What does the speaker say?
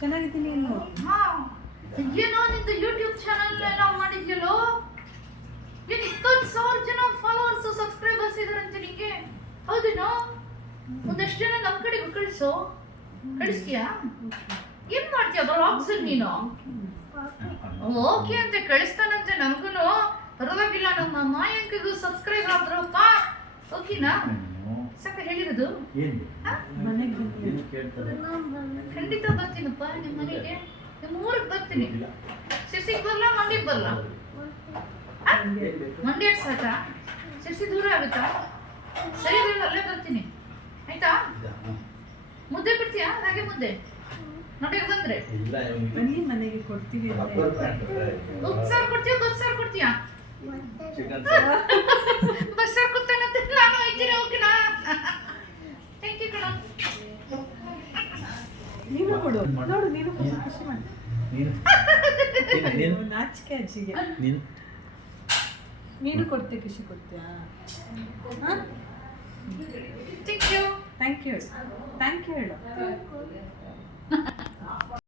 ಚೆನ್ನಾಗಿದ್ದೀನಿ ಇನ್ನು. ಹಾ ಏನೋ ನಿಂದು ಯೂಟ್ಯೂಬ್ ಚಾನಲ್ ಎಲ್ಲ ಮಾಡಿದ್ಯಲ್ಲೋ, ಏನು 20,000 ಜನ ಫಾಲೋವರ್ಸ್ ಸಬ್ಸ್ಕ್ರೈಬರ್ಸ್ ಇದಾರಂತೆ ನಿಂಗೆ, ಹೌದೇನೋ? ಒಂದಷ್ಟು ಜನ ನಮ್ಮ ಕಡೆಗೂ ಕಳಿಸ್ತೀಯಾ? ಏನ್ ಮಾಡ್ತೀಯ ಬ್ಲಾಗ್ಸ್ ನೀನು? ಓಕೆ ಅಂತ ಕಳಿಸ್ತಾನಂತೆ ನಮಗೂ, ಪರವಾಗಿಲ್ಲ. ನಮ್ಮ ಮಾಯಂಕಿಗೂ ಸಬ್ಸ್ಕ್ರೈಬ್ ಆದ್ರಪ್ಪ, ಓಕೆನಾ? ಸಾಕ ಹೇಳಿರೋದು. ಖಂಡಿತ ಬರ್ತೀನಪ್ಪ ನಿಮ್ಮ ಮನೆಗೆ, ನಿಮ್ಮ ಊರಿಗೆ ಬರ್ತೀನಿ. ಸಿರ್ಸಿಗೆ ಬರಲ್ಲ, ಮಂಡ್ಯಕ್ಕೆ ಬರಲ್ಲ? ಮಂಡ್ಯ ಸಾಕಾ? ಸಿರ್ಸಿ ದೂರ ಆಗುತ್ತಾ? ಸರಿ ಅಲ್ಲೇ ಬರ್ತೀನಿ, ಆಯ್ತಾ? ಮುದ್ದೆ ಬಿಡ್ತೀಯಾ? ರಾಗಿ ಮುದ್ದೆ ಮಂಡ್ಯಕ್ಕೆ ಬಂದ್ರೆ ಬನ್ನಿ, ಮನೆಗೆ ಕೊಡ್ತೀವಿ. ಉಪ್ಸಾರು ಕೊಡ್ತೀಯಾ, ಬಸ್ಸಾರು ಕೊಡ್ತೀಯಾ? ಬಸ್ಸಾರು ಕೊಡ್ತಾನಂತೆ, ನಾನು ಹೋಗ್ತೀನಿ. ಓಕೆನಾ? ಥ್ಯಾಂಕ್ ಯು ಕಣ. ನೀನು ಕೊಡು, ನೋಡು ನೀನು ಕೊಡು, ಖುಷಿ ಮಾಡಿ. ನಾಚಿಕೆ ಅಜ್ಜಿಗೆ. ನೀನು ಕೊಡ್ತೀಯ, ಖುಷಿ ಕೊಡ್ತೀಯಾ? Thank you. ಥ್ಯಾಂಕ್ ಯು ಹೇಳು.